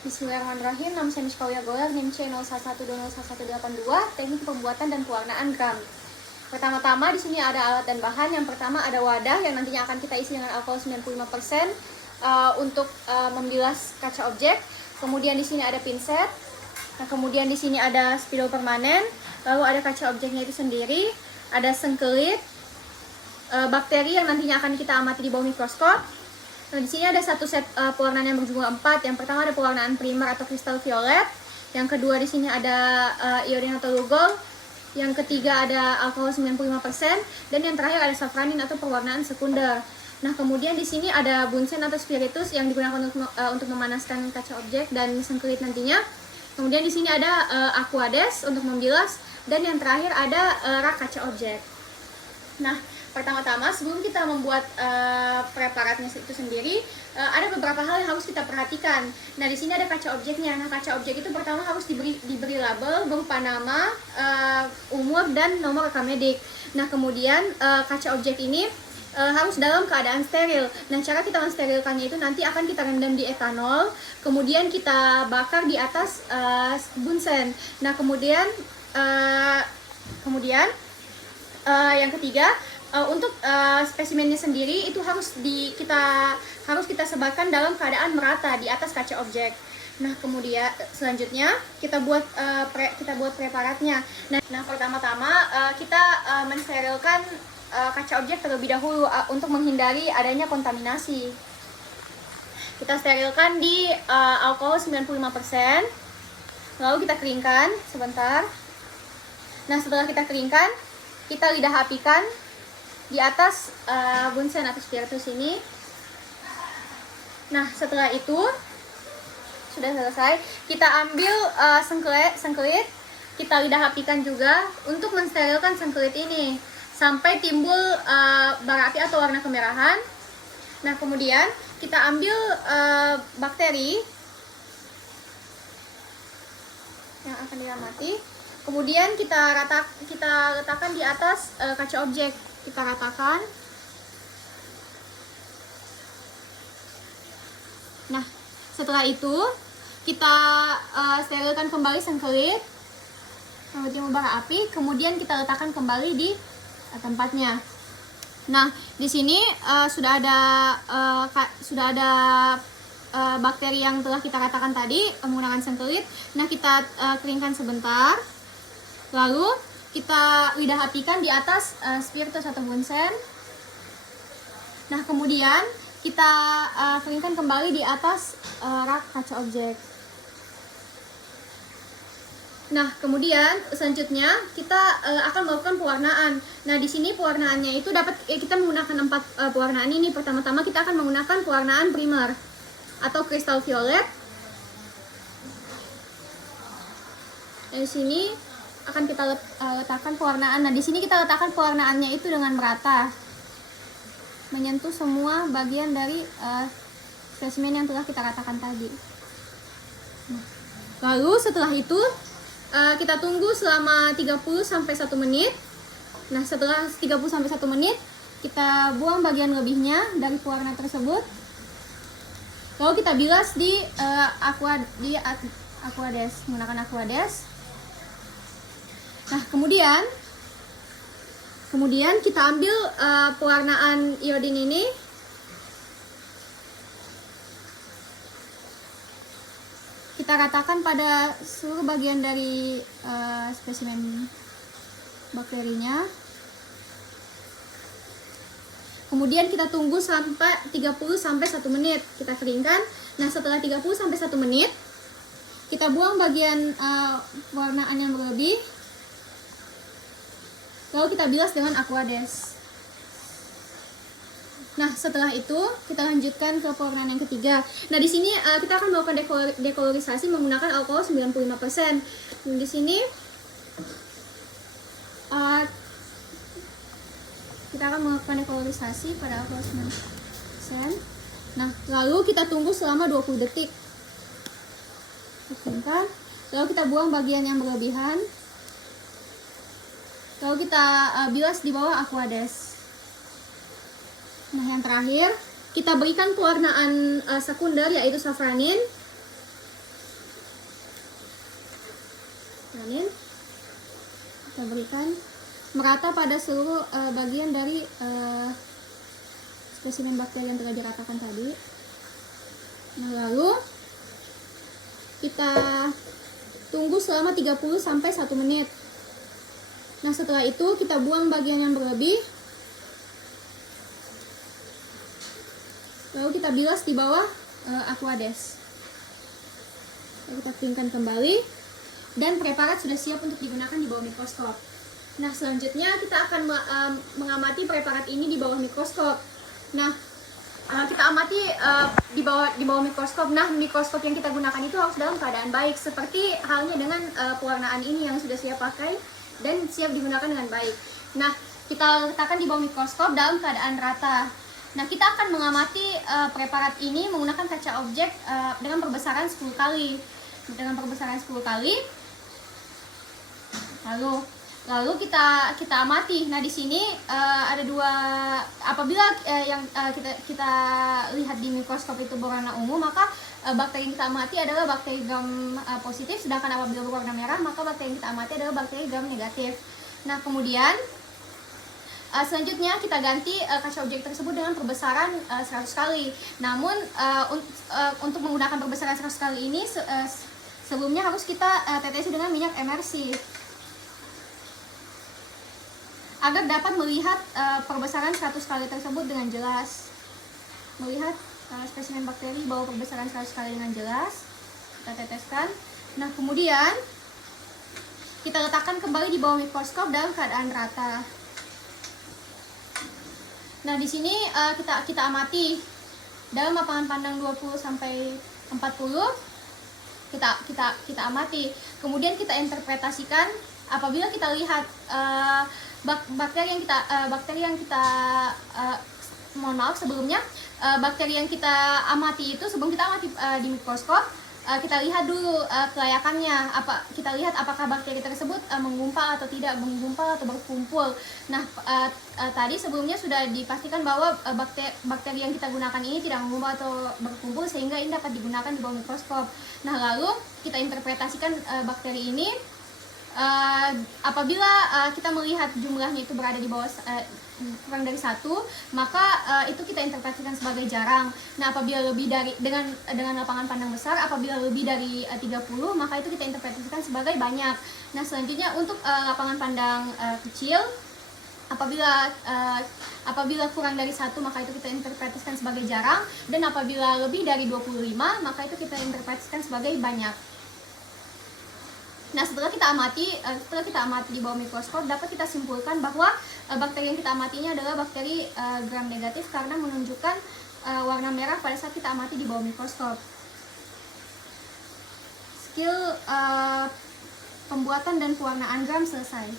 Bismillahirrahmanirrahim. Nama saya Miskauya Golar, NIM C01201182, teknik pembuatan dan pewarnaan gram. Pertama-tama di sini ada alat dan bahan. Yang pertama ada wadah yang nantinya akan kita isi dengan alkohol 95% untuk membilas kaca objek. Kemudian di sini ada pinset. Nah, kemudian di sini ada spidol permanen. Lalu ada kaca objeknya itu sendiri. Ada sengkelit, bakteri yang nantinya akan kita amati di bawah mikroskop. Nah, di sini ada satu set pewarnaan yang berjumlah 4. Yang pertama ada pewarnaan primer atau kristal violet. Yang kedua di sini ada iodin atau lugol. Yang ketiga ada alkohol 95% dan yang terakhir ada safranin atau pewarnaan sekunder. Nah, kemudian di sini ada bunsen atau spiritus yang digunakan untuk memanaskan kaca objek dan sengkelit nantinya. Kemudian di sini ada aquades untuk membilas dan yang terakhir ada rak kaca objek. Nah, pertama-tama sebelum kita membuat preparatnya itu sendiri, ada beberapa hal yang harus kita perhatikan. Nah, di sini ada kaca objeknya. Nah, kaca objek itu pertama harus diberi label berupa nama, umur, dan nomor rekam medik. Nah, kemudian kaca objek ini harus dalam keadaan steril. Nah, cara kita mensterilkannya itu nanti akan kita rendam di etanol, kemudian kita bakar di atas bunsen. Nah, kemudian yang ketiga, untuk spesimennya sendiri itu harus kita sebarkan dalam keadaan merata di atas kaca objek. Nah, kemudian selanjutnya kita buat preparatnya. Nah, pertama-tama kita mensterilkan kaca objek terlebih dahulu untuk menghindari adanya kontaminasi. Kita sterilkan di alkohol 95%. Lalu kita keringkan sebentar. Nah, setelah kita keringkan, kita lidah apikan di atas bunsen atau spiritus ini. Nah, setelah itu sudah selesai, kita ambil sengkelit, kita lidah apikan juga untuk mensterilkan sengkelit ini sampai timbul bara api atau warna kemerahan. Nah, kemudian kita ambil bakteri yang akan diamati. Kemudian kita letakkan di atas kaca objek. Kita ratakan. Nah, setelah itu kita sterilkan kembali sengkelit, timbul bara api. Kemudian kita letakkan kembali di tempatnya. Nah, di sini sudah ada bakteri yang telah kita ratakan tadi menggunakan sengkelit. Nah, kita keringkan sebentar. Lalu kita lidah apikan di atas spiritus atau bunsen. Nah, kemudian kita keringkan kembali di atas rak kaca objek. Nah, kemudian selanjutnya kita akan melakukan pewarnaan. Nah, di sini pewarnaannya itu kita menggunakan 4 pewarnaan ini. Pertama-tama kita akan menggunakan pewarnaan primer atau kristal violet. Di sini akan kita letakkan pewarnaan. Nah, di sini kita letakkan pewarnaannya itu dengan merata, menyentuh semua bagian dari spesimen yang telah kita ratakan tadi. Nah, lalu setelah itu kita tunggu selama 30-1 menit. Nah, setelah 30-1 menit kita buang bagian lebihnya dari pewarna tersebut. Lalu kita bilas di aquades, menggunakan aquades. Nah, kemudian kita ambil pewarnaan iodin ini. Kita ratakan pada seluruh bagian dari spesimen bakterinya. Kemudian kita tunggu sampai 30-1 menit. Kita keringkan. Nah, setelah 30-1 menit, kita buang bagian pewarnaan yang berlebih. Lalu kita bilas dengan aquades. Nah, setelah itu kita lanjutkan ke pewarnaan yang ketiga. Nah, di sini kita akan melakukan dekolorisasi menggunakan alkohol 95%. Di sini kita akan melakukan dekolorisasi pada alkohol 95%. Nah, lalu kita tunggu selama 20 detik. Lalu kita buang bagian yang berlebihan. Lalu kita bilas di bawah aquades. Nah, yang terakhir kita berikan pewarnaan sekunder yaitu safranin. salin, kita berikan merata pada seluruh bagian dari spesimen bakteri yang telah diratakan tadi. Nah, lalu kita tunggu selama 30 sampai 1 menit. Nah, setelah itu kita buang bagian yang berlebih. Lalu kita bilas di bawah Aquades. Lalu kita keringkan kembali dan preparat sudah siap untuk digunakan di bawah mikroskop. Nah, selanjutnya kita akan mengamati preparat ini di bawah mikroskop. Nah, kita amati di bawah mikroskop. Nah, mikroskop yang kita gunakan itu harus dalam keadaan baik, seperti halnya dengan pewarnaan ini yang sudah siap pakai dan siap digunakan dengan baik. Nah, kita letakkan di bawah mikroskop dalam keadaan rata. Nah, kita akan mengamati preparat ini menggunakan kaca objek dengan perbesaran 10 kali. Dengan perbesaran 10 kali. Lalu kita amati. Nah, di sini ada dua, apabila yang kita lihat di mikroskop itu berwarna ungu, maka bakteri yang kita amati adalah bakteri gram positif, sedangkan apabila berwarna merah, maka bakteri yang kita amati adalah bakteri gram negatif. Nah, kemudian selanjutnya kita ganti kaca objek tersebut dengan perbesaran 100 kali. Namun untuk menggunakan perbesaran 100 kali ini sebelumnya harus kita tetesi dengan minyak emersi agar dapat melihat perbesaran 100 kali tersebut dengan jelas. Melihat spesimen bakteri bahwa perbesaran 100 kali dengan jelas. Kita teteskan. Nah, kemudian kita letakkan kembali di bawah mikroskop dalam keadaan rata. Nah, di sini kita amati dalam lapangan pandang 20 sampai 40. Kita amati. Kemudian kita interpretasikan apabila kita lihat bakteri yang kita mohon maaf sebelumnya, bakteri yang kita amati itu sebelum kita amati di mikroskop, kita lihat dulu kelayakannya. Kita lihat apakah bakteri tersebut menggumpal atau tidak, menggumpal atau berkumpul. Nah, tadi sebelumnya sudah dipastikan bahwa bakteri yang kita gunakan ini tidak menggumpal atau berkumpul, sehingga ini dapat digunakan di bawah mikroskop. Nah, lalu kita interpretasikan bakteri ini. Apabila kita melihat jumlahnya itu berada di bawah kurang dari 1, maka itu kita interpretasikan sebagai jarang. Nah, apabila lebih dari dengan lapangan pandang besar, apabila lebih dari 30, maka itu kita interpretasikan sebagai banyak. Nah, selanjutnya untuk lapangan pandang kecil, apabila kurang dari 1, maka itu kita interpretasikan sebagai jarang, dan apabila lebih dari 25, maka itu kita interpretasikan sebagai banyak. Nah, setelah kita amati di bawah mikroskop, dapat kita simpulkan bahwa bakteri yang kita amatinya adalah bakteri gram negatif karena menunjukkan warna merah pada saat kita amati di bawah mikroskop. Skill pembuatan dan pewarnaan gram selesai.